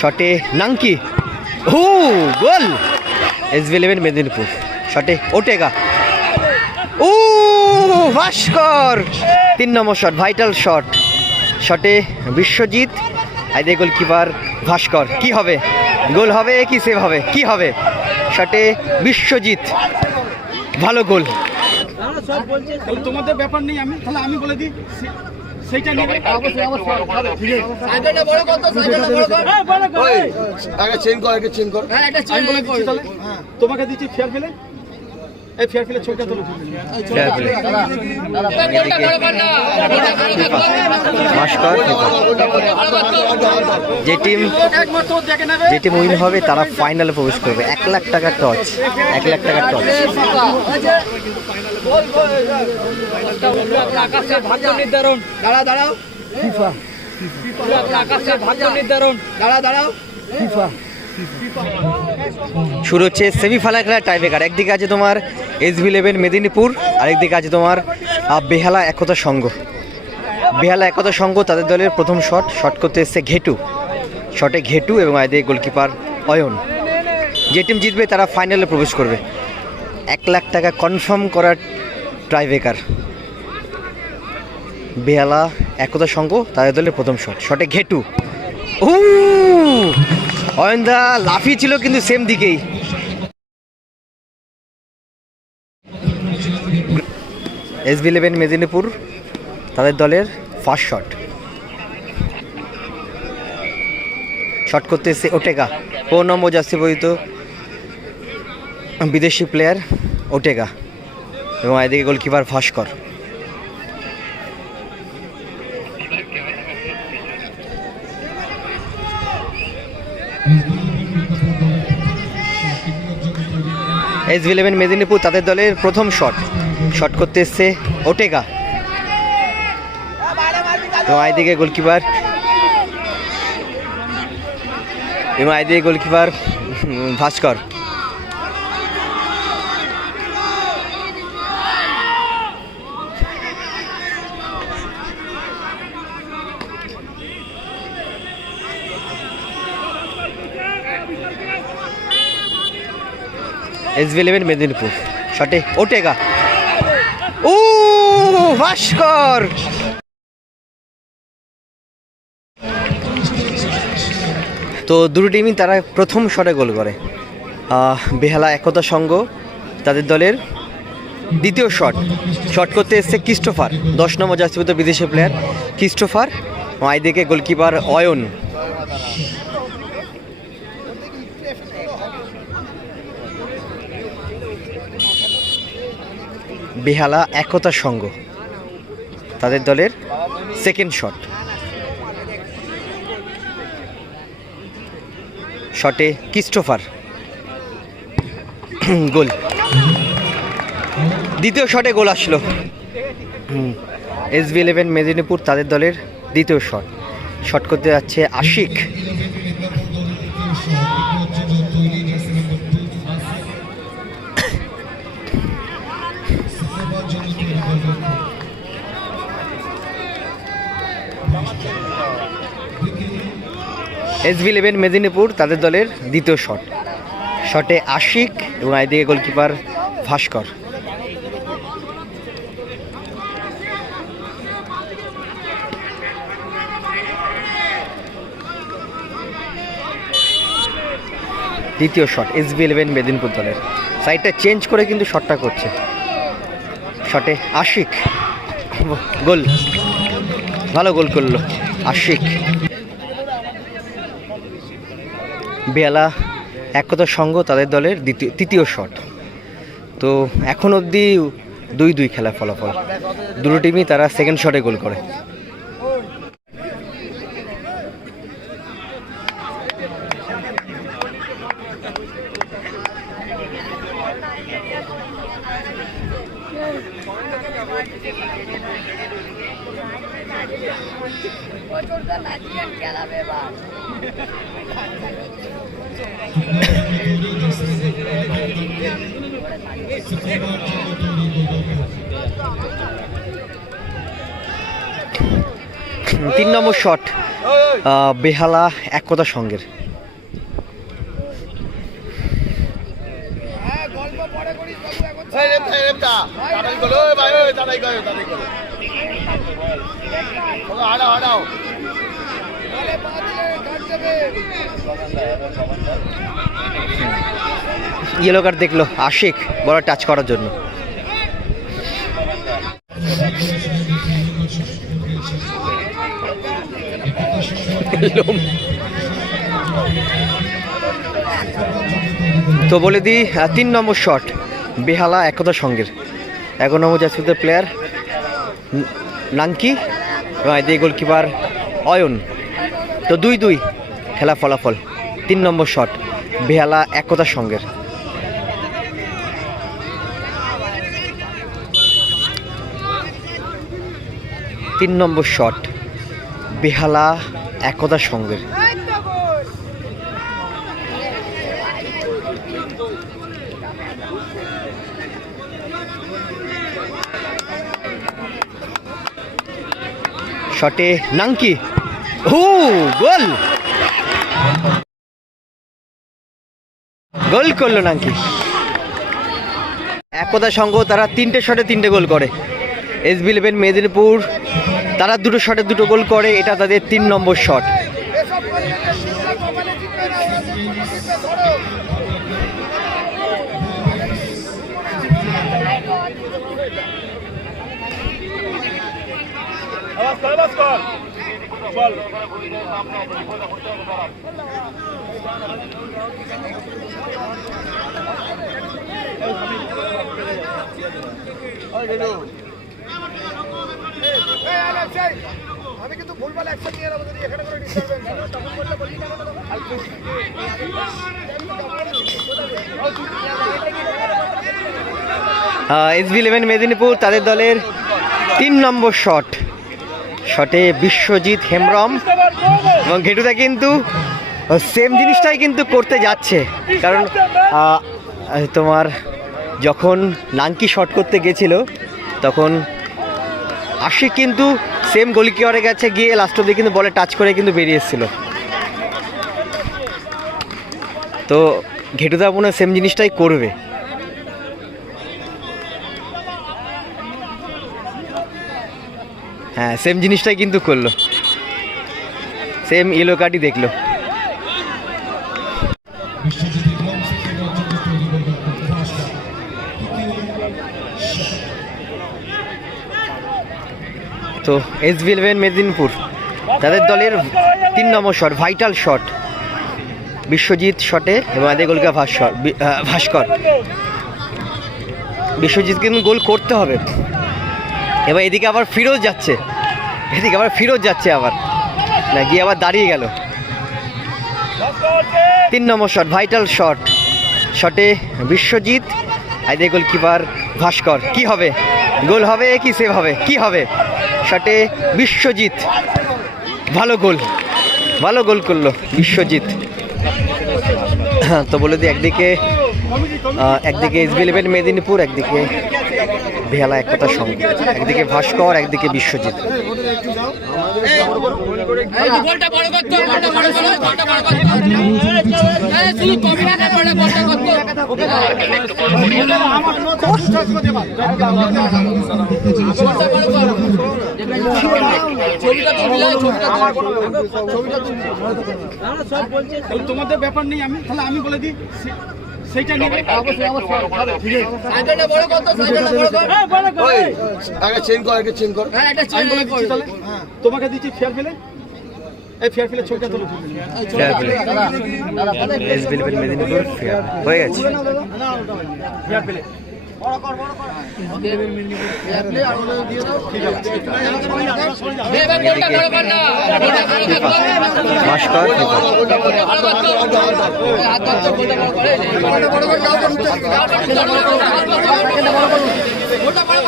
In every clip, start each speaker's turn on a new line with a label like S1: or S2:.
S1: শটে নাঙ্কি হু, goal. S B eleven Medinipur. শটে ওটেগা। ও ভাস্কর। তিন নম্বর শট, ভাইটাল শট। শটে বিশ্বজিৎ। আইদে গোলকিপার ভাস্কর। কি হবে? গোল হবে কি সেভ হবে? কি হবে? শটে বিশ্বজিৎ। ভালো গোল।
S2: তোমাদের ব্যাপার নেই, আমি তাহলে আমি বলে দিই। সে- সেইটা নেবে
S3: আগে চেঞ্জ কর আগে চেঞ্জ কর।
S2: আমি বলে দিচ্ছি তাহলে। তোমাকে দিচ্ছি ফেয়ার ফেলে। এই ফেয়ার ফেলে ছবিটা তোলো
S1: Fair play। যে টিম যে টিম উইন হবে, তারা ফাইনালে প্রবেশ করবে। এক লাখ টাকার টচ এক লাখ টাকার টচ
S2: নির্ধারণ দাঁড়াও
S1: শুরু হচ্ছে সেমিফাইনাল খেলার টাইব্রেকার একদিকে আছে তোমার এস ভি ইলেভেন মেদিনীপুর। আরেকদিকে আছে তোমার বেহালা একতা সংঘ। বেহালা একতা সংঘ, তাদের দলের প্রথম শট। শট করতে এসছে ঘেটু। শটে ঘেটু এবং আয়দে গোলকিপার অয়ন। যে টিম জিতবে, তারা ফাইনালে প্রবেশ করবে। এক লাখ টাকা কনফার্ম করার টাইব্রেকার বেহালা একতা সংঘ, তাদের দলের প্রথম শট। শটে ঘেটু। ও অয়নদা লাফিয়ে ছিল কিন্তু সেম দিকেই। এস বি ইলেভেন মেদিনীপুর, তাদের দলের ফার্স্ট শট শট করতে এসে ওটেগা। পনেরো নম্বর জার্সি পরিচিত বিদেশি প্লেয়ার ওটেগা। এবং এদিকে goalkeeper Bhaskar. S eleven Medinipur, তাদের দলের প্রথম শট শট করতে এসছে ওটেগা। এবং আইদিকে গোলকিপার এবং আইদিকে goalkeeper Bhaskar. S V eleven Medinipur শটে ওটেগা। ও, ভাস্কর। তো দুটো টিমই তারা প্রথম শটে গোল করে। বেহালা একতা সংঘ, তাদের দলের দ্বিতীয় শট শট করতে এসছে ক্রিস্টোফার দশ নম্বর জাতীয় বিদেশি প্লেয়ার ক্রিস্টোফার আইদিকে গোলকিপার অয়ন। বেহালা একতা সংঘ। তাদের দলের সেকেন্ড শট শটে ক্রিস্টোফার গোল। দ্বিতীয় শটে গোল আসলো। এস বি ইলেভেন মেদিনীপুর তাদের দলের দ্বিতীয় শট শট করতে যাচ্ছে Ashiq. S B eleven Medinipur তাদের দলের দ্বিতীয় শট। শটে আশিক এবং আইদিকে গোলকিপার ভাস্কর। দ্বিতীয় শট এস ইলেভেন মেদিনীপুর দলের। সাইডটা চেঞ্জ করে কিন্তু শটটা করছে। শটে আশিক। গোল। ভালো গোল করল আশিক। বেলা একতা সঙ্গ তাদের দলের দ্বিতীয় তৃতীয় শট। তো এখন অবধি দুই দুই খেলা ফলাফল। দুটো টিমই তারা সেকেন্ড শটে গোল করে। তিন নম্বর শট বেহালা একতা সঙ্গের
S3: এই রেপটা, এই রেপটা। তাড়াতাড়ি
S1: ইয়েলো কার্ড দেখল, আশিক, বড় টাচ করার জন্য। তো বলে দিই তিন নম্বর শট বেহালা একতা সঙ্গের। এক নম্বর জাসপুরের প্লেয়ার নাঙ্কি এবং এদিকে গোলকিপার অয়ন। তো দুই দুই খেলা ফলাফল। তিন নম্বর শট, বেহালা একতার সঙ্গের তিন নম্বর শট, বেহালা একতার সঙ্গের শটে নাঙ্কি হু, গোল। গোল করল নাংকি। একতা সঙ্গ, তারা তিনটে শটে তিনটে গোল করে। এস বি ইলেভেন মেদিনীপুর, তারা দুটো শটে দুটো গোল করে, এটা তাদের তিন নম্বর শট।
S3: আমি কিন্তু ভুলভাল অ্যাকশন নিয়ে নেব যদি এখানে না
S1: এস বি ইলেভেন মেদিনীপুর, তাদের দলের তিন নম্বর শট শটে বিশ্বজিৎ হেমব্রম। এবং ঘেটুদা কিন্তু সেম জিনিসটাই কিন্তু করতে যাচ্ছে। কারণ তোমার যখন নাঙ্কি শট করতে গেছিল, তখন আশিক কিন্তু সেম গোলকিপারের কাছে গিয়ে লাস্ট অব্দি কিন্তু বলে টাচ করে কিন্তু বেরিয়ে এসেছিল। তো ঘেটুদা মনে সেম জিনিসটাই করবে। হ্যাঁ সেম জিনিসটাই কিন্তু করল। সেম ইয়েলো কার্ডই দেখল। তো এস বি ইলেভেন মেদিনীপুর তাদের দলের তিন number shot vital shot Biswajit শটে এবং আদের গোলকা ভাস্কর ভাস্কর। বিশ্বজিৎ কিন্তু গোল করতে হবে। এবার এদিকে আবার ফিরোজ যাচ্ছে। এদিকে আবার ফিরোজ যাচ্ছে আবার। না, গিয়ে আবার দাঁড়িয়ে গেল। তিন নম্বর শট ভাইটাল শট শটে বিশ্বজিৎ আইদে গোলকিপার ভাস্কর। কি হবে? গোল হবে কি সেভ হবে? কি হবে? শটে বিশ্বজিৎ। ভালো গোল। ভালো গোল করল বিশ্বজিৎ। তো বলে দিই, একদিকে একদিকে এস বি ইলেভেন মেদিনীপুর, একদিকে বেহালা একতা সঙ্গ। একদিকে ভাস্কর একদিকে বিশ্বজিৎ।
S2: তোমাদের ব্যাপার নেই আমি তাহলে আমি বলে দিই
S4: সাইকেলটা বড় সাইকেলটা বড় কর।
S3: আগে চেঞ্জ কর আগে চেঞ্জ কর
S4: হ্যাঁ, একটা
S2: আমি
S4: কর।
S2: তাহলে তোমাকে দিচ্ছি ফেয়ার ফেলে এই ফেয়ার ফেলে ছবিটা তোলো
S1: এস মেদিনীপুর fair। হয়ে গেছে
S2: ফেয়ার ফেলে
S4: এই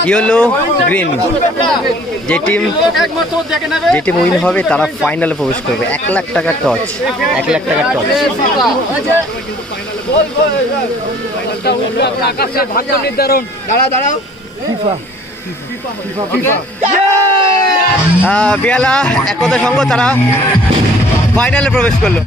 S1: ইয়েলো গ্রিন, যে টিম যে টিম উইন হবে, তারা ফাইনালে প্রবেশ করবে। এক লাখ টাকার টচ এক লাখ টাকার টচ বিয়ালা, একতা সংঘ তারা ফাইনালে প্রবেশ করল।